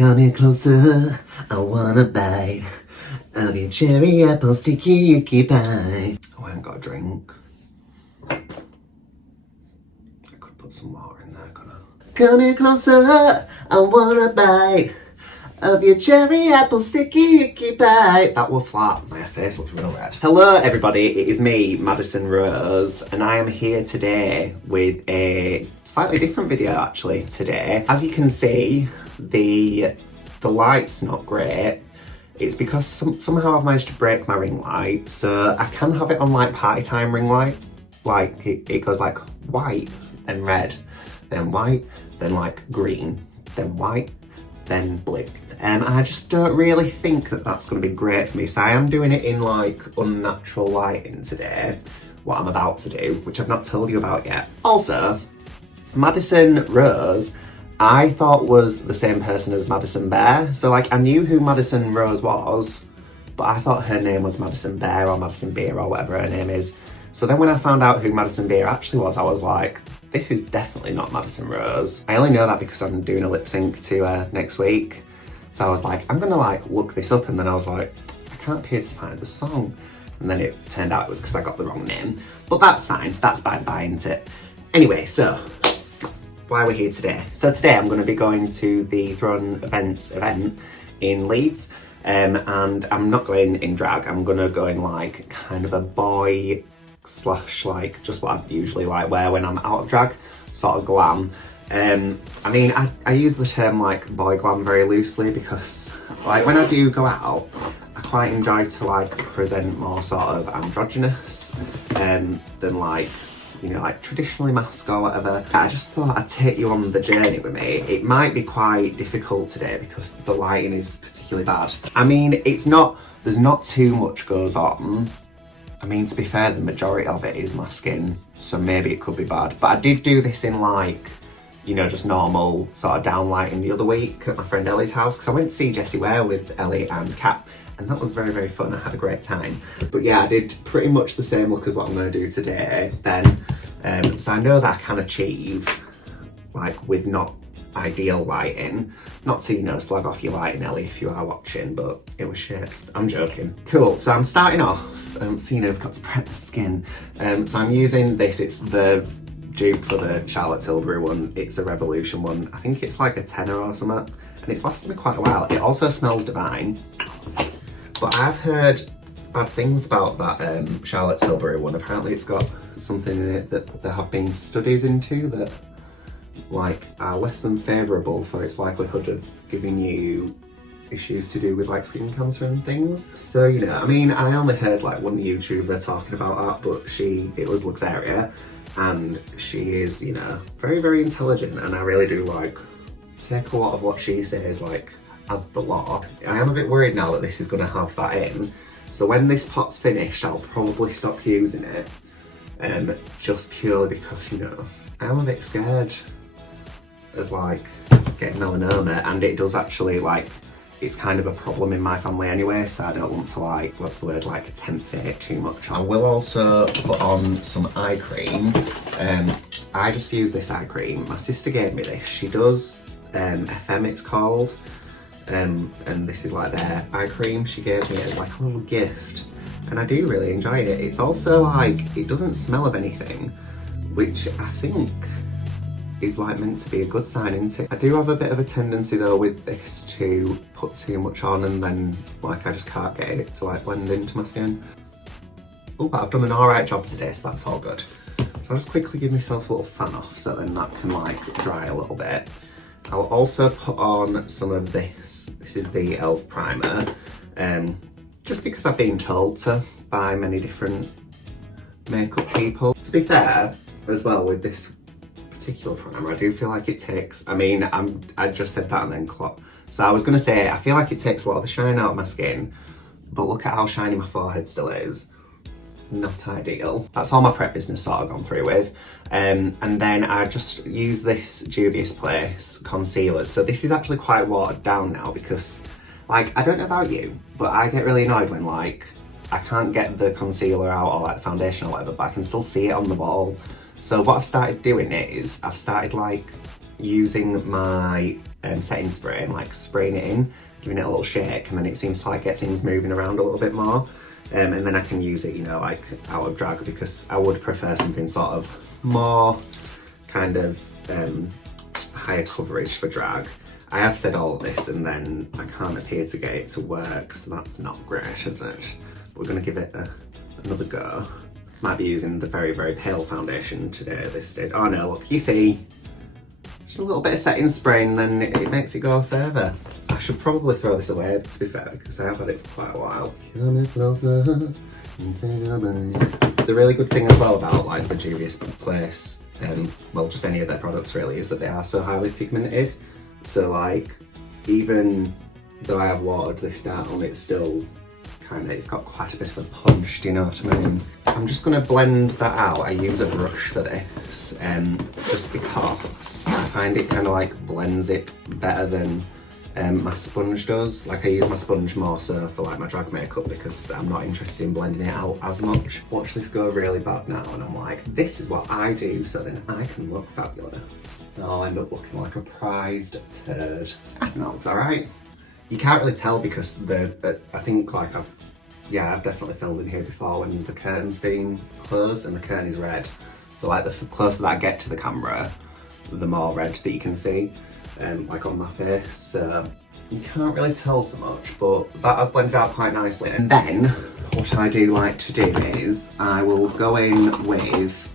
Come here closer, I wanna bite of your cherry apple sticky icky pie. Oh, I ain't got a drink. I could put some water in there, couldn't I? Come here closer, I wanna bite of your cherry apple sticky icky pie. That will flat. My face looks real red. Hello everybody, it is me, Madison Rose, and I am here today with a slightly different video actually today. As you can see, the light's not great. It's because somehow I've managed to break my ring light, so I can have it on like party time ring light. Like it goes like white, then red, then white, then like green, then white, then blue. And I just don't really think that that's going to be great for me. So I am doing it in like unnatural lighting today, what I'm about to do, which I've not told you about yet. Also, Madison Rose, I thought was the same person as Madison Bear. So like I knew who Madison Rose was, but I thought her name was Madison Bear or Madison Beer or whatever her name is. So then when I found out who Madison Beer actually was, I was like, this is definitely not Madison Rose. I only know that because I'm doing a lip sync to next week. So I was like, I'm gonna like look this up, and then I was like, I can't appear to find the song. And then it turned out it was because I got the wrong name. But that's fine, that's by isn't it? Anyway, so why we're here today. So today I'm gonna be going to the Throne event in Leeds. And I'm not going in drag, I'm gonna go in like kind of a boy slash like just what I usually like wear when I'm out of drag, sort of glam. I mean, I use the term like boy glam very loosely because like when I do go out, I quite enjoy to like present more sort of androgynous than like, you know, like traditionally mask or whatever. I just thought I'd take you on the journey with me. It might be quite difficult today because the lighting is particularly bad. I mean, there's not too much goes on. I mean, to be fair, the majority of it is masking, so maybe it could be bad. But I did do this in like, you know, just normal sort of downlighting the other week at my friend Ellie's house, because I went to see Jessie Ware with Ellie and Kat, and that was very, very fun. I had a great time. But yeah, I did pretty much the same look as what I'm going to do today then. So I know that I can achieve, like with not ideal lighting. Not to, you know, slag off your lighting, Ellie, if you are watching, but it was shit. I'm joking. Cool, so I'm starting off, so you know, I've got to prep the skin. So I'm using this, it's the dupe for the Charlotte Tilbury one. It's a Revolution one. I think it's like a tenner or something, and it's lasted me quite a while. It also smells divine, but I've heard bad things about that Charlotte Tilbury one. Apparently it's got something in it that there have been studies into that like are less than favourable for its likelihood of giving you issues to do with like skin cancer and things. So, you know, I mean, I only heard like one YouTuber talking about that, but it was Luxaria, and she is, you know, very, very intelligent, and I really do like take a lot of what she says like as the law. I am a bit worried now that this is going to have that in, so when this pot's finished I'll probably stop using it, just purely because, you know, I am a bit scared of like getting melanoma, and it does actually like, it's kind of a problem in my family anyway, so I don't want to like, what's the word, like tempt fate too much. I will also put on some eye cream. I just use this eye cream. My sister gave me this. She does FM it's called, and this is like their eye cream. She gave me it as like a little gift, and I do really enjoy it. It's also like, it doesn't smell of anything, which I think is like meant to be a good sign, isn't it? I do have a bit of a tendency though with this to put too much on, and then like I just can't get it to like blend into my skin. Oh, but I've done an alright job today, so that's all good. So I'll just quickly give myself a little fan off so then that can like dry a little bit. I'll also put on some of this. This is the e.l.f. primer, just because I've been told to by many different makeup people. To be fair, as well with this particular primer, I do feel like it takes, I mean, I just said that and then clock. So I was going to say, I feel like it takes a lot of the shine out of my skin, but look at how shiny my forehead still is. Not ideal. That's all my prep business sort of gone through with. And then I just use this Juvia's Place concealer. So this is actually quite watered down now because, like, I don't know about you, but I get really annoyed when, like, I can't get the concealer out or, like, the foundation or whatever, but I can still see it on the ball. So what I've started doing is, I've started, like, using my setting spray and like spraying it in, giving it a little shake, and then it seems to like get things moving around a little bit more. And then I can use it, you know, like out of drag, because I would prefer something sort of more kind of higher coverage for drag. I have said all of this and then I can't appear to get it to work, so that's not great, is it? We're gonna give it another go. Might be using the very, very pale foundation today at this stage. Oh no, look, you see, just a little bit of setting spray and then it makes it go further. I should probably throw this away, to be fair, because I have had it for quite a while. Come closer and take a bite. The really good thing as well about like the Juvia's Place, well, just any of their products really, is that they are so highly pigmented. So like, even though I have watered this down, it's still it's got quite a bit of a punch, do you know what I mean? I'm just gonna blend that out. I use a brush for this, just because I find it kind of like blends it better than my sponge does. Like I use my sponge more so for like my drag makeup, because I'm not interested in blending it out as much. Watch this go really bad now and I'm like, this is what I do so then I can look fabulous. I'll end up looking like a prized turd. I think that looks alright. You can't really tell because I think like I've definitely filmed in here before when the curtain's been closed and the curtain is red. So like the closer that I get to the camera, the more red that you can see, like on my face. So you can't really tell so much, but that has blended out quite nicely. And then what I do like to do is I will go in with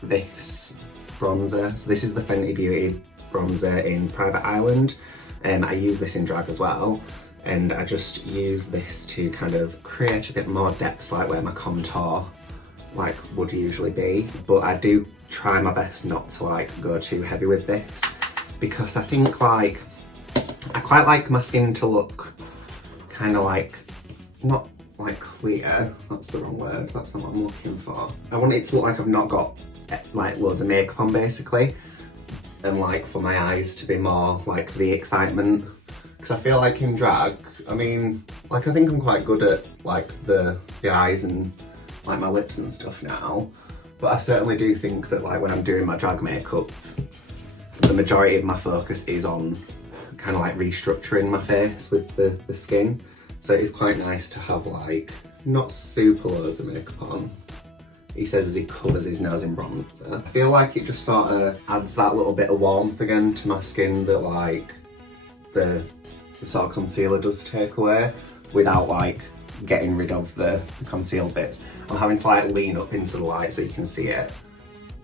this bronzer. So this is the Fenty Beauty bronzer in Private Island. I use this in drag as well, and I just use this to kind of create a bit more depth, like where my contour like would usually be. But I do try my best not to like go too heavy with this, because I think like I quite like my skin to look kind of like, not like clear, that's the wrong word, that's not what I'm looking for. I want it to look like I've not got like loads of makeup on basically, and like for my eyes to be more like the excitement, because I feel like in drag, I mean, like I think I'm quite good at like the eyes and like my lips and stuff now, but I certainly do think that like when I'm doing my drag makeup, the majority of my focus is on kind of like restructuring my face with the skin. So it's quite nice to have like not super loads of makeup on. He says as he covers his nose in bronzer. I feel like it just sort of adds that little bit of warmth again to my skin that like the sort of concealer does take away, without like getting rid of the concealed bits. I'm having to like lean up into the light so you can see it.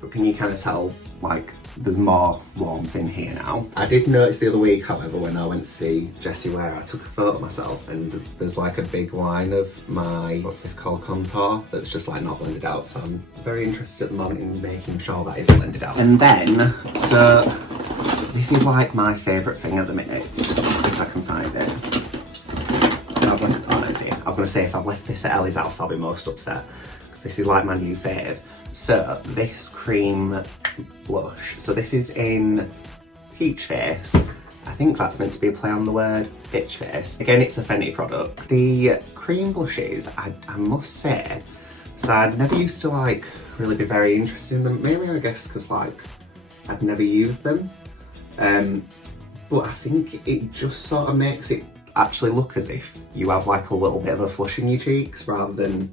But can you kind of tell like there's more warmth in here now? I did notice the other week, however, when I went to see Jessie Ware, I took a photo of myself and there's like a big line of my, what's this called, contour, that's just like not blended out. So I'm very interested at the moment in making sure that is blended out. And then, so this is like my favourite thing at the minute, if I can find it. Oh no, it's here. I'm gonna say if I've left this at Ellie's house, I'll be most upset, because this is like my new fave. So this cream blush, so this is in Peach Face. I think that's meant to be a play on the word bitch face. Again, it's a Fenty product. The cream blushes, I must say, so I'd never used to like really be very interested in them, mainly I guess because like I'd never used them. But I think it just sort of makes it actually look as if you have like a little bit of a flush in your cheeks rather than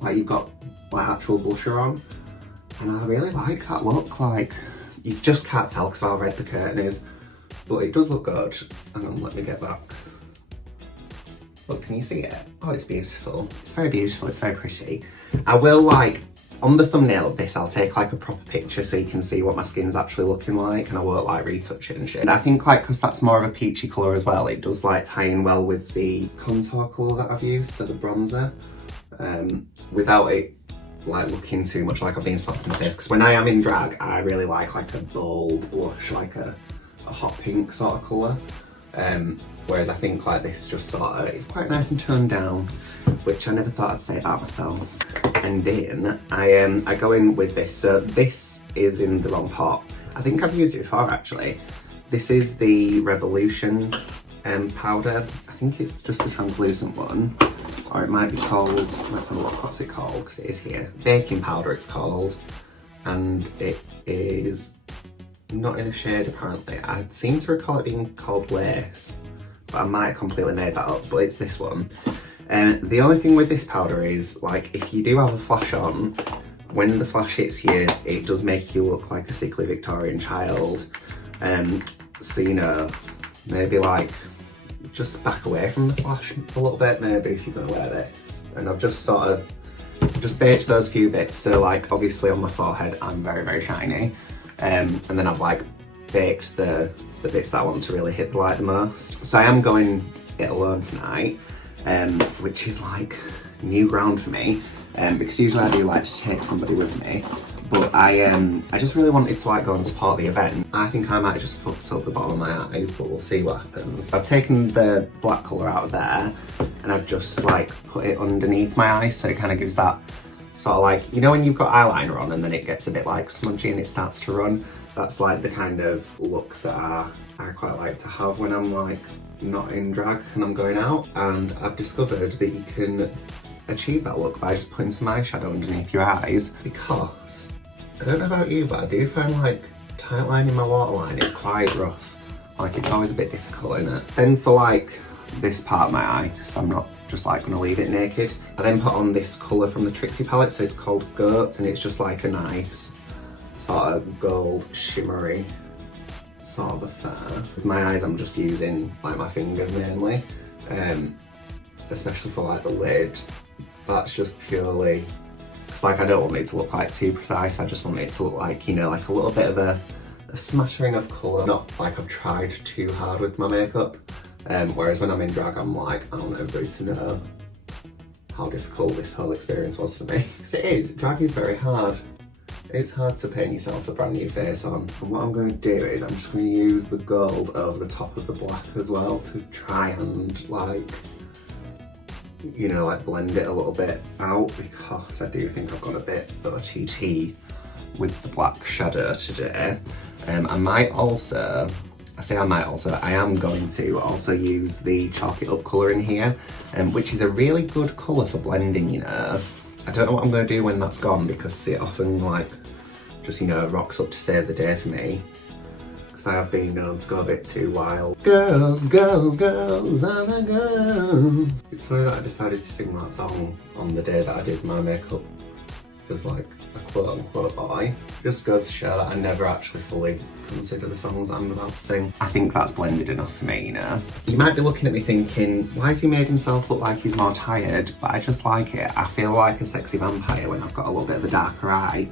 like you've got like actual blusher on, and I really like that look. Like you just can't tell because how red the curtain is, but it does look good. Hang on, let me get back. Look, can you see it? Oh, it's beautiful. It's very beautiful, it's very pretty. I will like, on the thumbnail of this, I'll take like a proper picture so you can see what my skin's actually looking like, and I won't like retouch it and shit. And I think like, because that's more of a peachy colour as well, it does like tie in well with the contour colour that I've used, so the bronzer, without it like looking too much like I've been slapped in the face. Because when I am in drag, I really like a bold blush, like a hot pink sort of colour. Whereas I think like this just sort of, it's quite nice and toned down, which I never thought I'd say about myself. And then I go in with this. So this is in the wrong pot. I think I've used it before actually. This is the Revolution powder. I think it's just the translucent one. Or it might be called, let's have a look, what's it called, because it is here. Baking powder it's called, and it is not in a shade apparently. I seem to recall it being called Lace, but I might have completely made that up, but it's this one. The only thing with this powder is, like, if you do have a flash on, when the flash hits you, it does make you look like a sickly Victorian child. So, you know, maybe like, just back away from the flash a little bit, maybe, if you're gonna wear this. And I've just sort of, just baked those few bits. So like, obviously on my forehead, I'm very, very shiny. And then I've like baked the bits that I want to really hit the light the most. So I am going it alone tonight, which is like new ground for me, because usually I do like to take somebody with me. But I just really wanted to like go and support the event. I think I might have just fucked up the bottom of my eyes, but we'll see what happens. I've taken the black colour out of there and I've just like put it underneath my eyes, so it kind of gives that sort of like, you know when you've got eyeliner on and then it gets a bit like smudgy and it starts to run? That's like the kind of look that I quite like to have when I'm like not in drag and I'm going out. And I've discovered that you can achieve that look by just putting some eyeshadow underneath your eyes, because I don't know about you, but I do find like tight lining my waterline is quite rough. Like it's always a bit difficult, isn't it? Then for like this part of my eye, because I'm not just like gonna leave it naked, I then put on this colour from the Trixie palette, so it's called Goat, and it's just like a nice sort of gold shimmery sort of affair. With my eyes I'm just using like my fingers mainly, especially for like the lid. That's just purely, because like I don't want it to look like too precise, I just want it to look like, you know, like a little bit of a smattering of colour. Not like I've tried too hard with my makeup, whereas when I'm in drag I'm like, I want everybody to know how difficult this whole experience was for me. Because it is, drag is very hard. It's hard to paint yourself a brand new face on. And what I'm going to do is I'm just going to use the gold over the top of the black as well to try and like, you know, like blend it a little bit out, because I do think I've got a bit OTT with the black shadow today. I might also, I am going to also use the Chalk It Up colour in here, which is a really good colour for blending, you know. I don't know what I'm going to do when that's gone, because it often like just, you know, rocks up to save the day for me. Because I have been known to go a bit too wild. Girls, girls, girls are the girls. It's funny that I decided to sing that song on the day that I did my makeup as like a quote unquote boy. Just goes to show that I never actually fully consider the songs I'm about to sing. I think that's blended enough for me, you know. You might be looking at me thinking, why has he made himself look like he's more tired? But I just like it. I feel like a sexy vampire when I've got a little bit of a darker eye.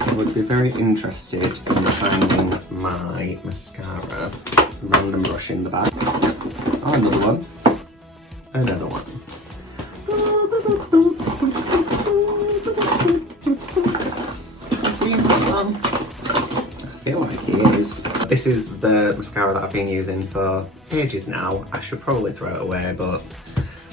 I would be very interested in finding my mascara. Random brush in the bag. Oh, another one. Another one. I feel like he is. This is the mascara that I've been using for ages now. I should probably throw it away, but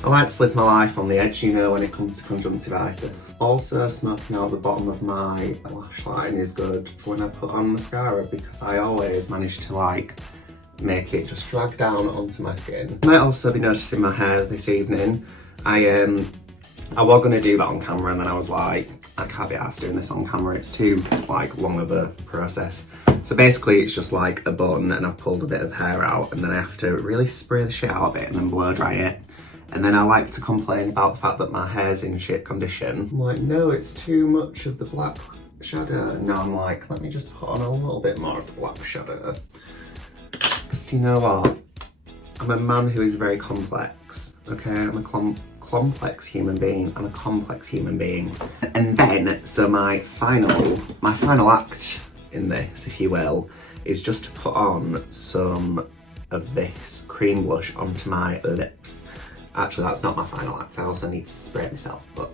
I like to live my life on the edge, you know, when it comes to conjunctivitis. Also, smoking out the bottom of my lash line is good for when I put on mascara, because I always manage to like make it just drag down onto my skin. You might also be noticing my hair this evening. I was going to do that on camera, and then I was like, I can't be arsed doing this on camera, it's too like long of a process. So basically it's just like a bun, and I've pulled a bit of hair out, and then I have to really spray the shit out of it and then blow dry it. And then I like to complain about the fact that my hair's in shit condition. I'm like, no, it's too much of the black shadow. And now I'm like, let me just put on a little bit more of the black shadow. Because you know what? I'm a man who is very complex, okay? I'm a complex human being. I'm a complex human being. And then, so my final act in this, if you will, is just to put on some of this cream blush onto my lips. Actually, that's not my final act. I also need to spray myself, but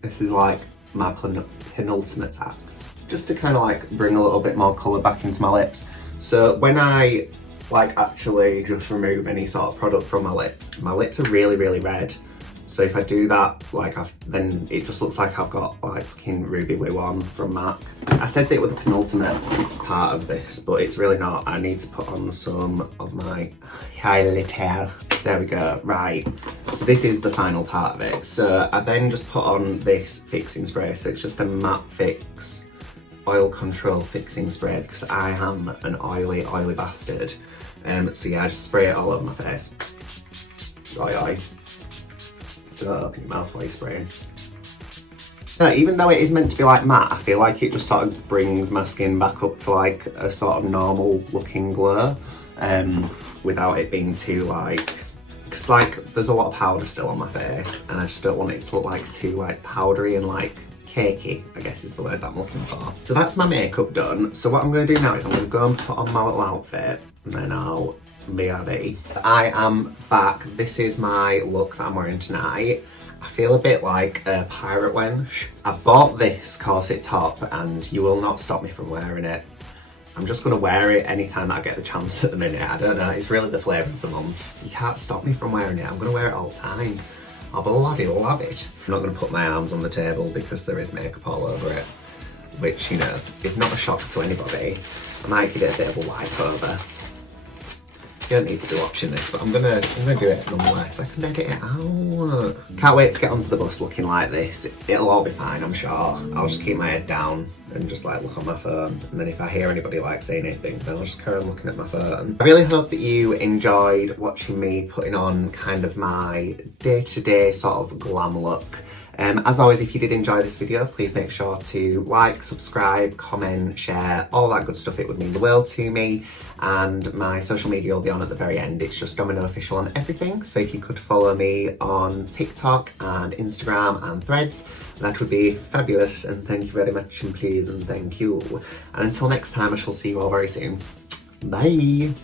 this is like my penultimate act. Just to kind of like bring a little bit more colour back into my lips. So when I like actually just remove any sort of product from my lips are really, really red. So if I do that, like then it just looks like I've got like fucking Ruby Woo on from MAC. I said that it was the penultimate part of this, but it's really not. I need to put on some of my highlighter. There we go, right. So this is the final part of it. So I then just put on this fixing spray. So it's just a matte fix oil control fixing spray because I am an oily bastard. So yeah, I just spray it all over my face. Oi. Open your mouth while you're spraying. So even though it is meant to be like matte, I feel like it just sort of brings my skin back up to like a sort of normal looking glow, without it being too like, because like there's a lot of powder still on my face and I just don't want it to look like too like powdery and like cakey, I guess is the word that I'm looking for. So that's my makeup done. So what I'm going to do now is I'm going to go and put on my little outfit and then I'll BRB. I am back. This is my look that I'm wearing tonight. I feel a bit like a pirate wench. I bought this corset top and you will not stop me from wearing it. I'm just going to wear it anytime that I get the chance at the minute. I don't know, it's really the flavour of the month. You can't stop me from wearing it. I'm going to wear it all the time. I'll bloody love it. I'm not going to put my arms on the table because there is makeup all over it, which, you know, is not a shock to anybody. I might give it a bit of a wipe over. You don't need to be watching this, but I'm gonna do it nonetheless. I can edit it out. Can't wait to get onto the bus looking like this. It'll all be fine, I'm sure. I'll just keep my head down and just like look on my phone. And then if I hear anybody like saying anything, then I'll just carry on looking at my phone. I really hope that you enjoyed watching me putting on kind of my day-to-day sort of glam look. As always, if you did enjoy this video, please make sure to like, subscribe, comment, share, all that good stuff. It would mean the world to me. And my social media will be on at the very end. It's just Dominoe Official on everything. So if you could follow me on TikTok and Instagram and Threads, that would be fabulous. And thank you very much and please and thank you. And until next time, I shall see you all very soon. Bye.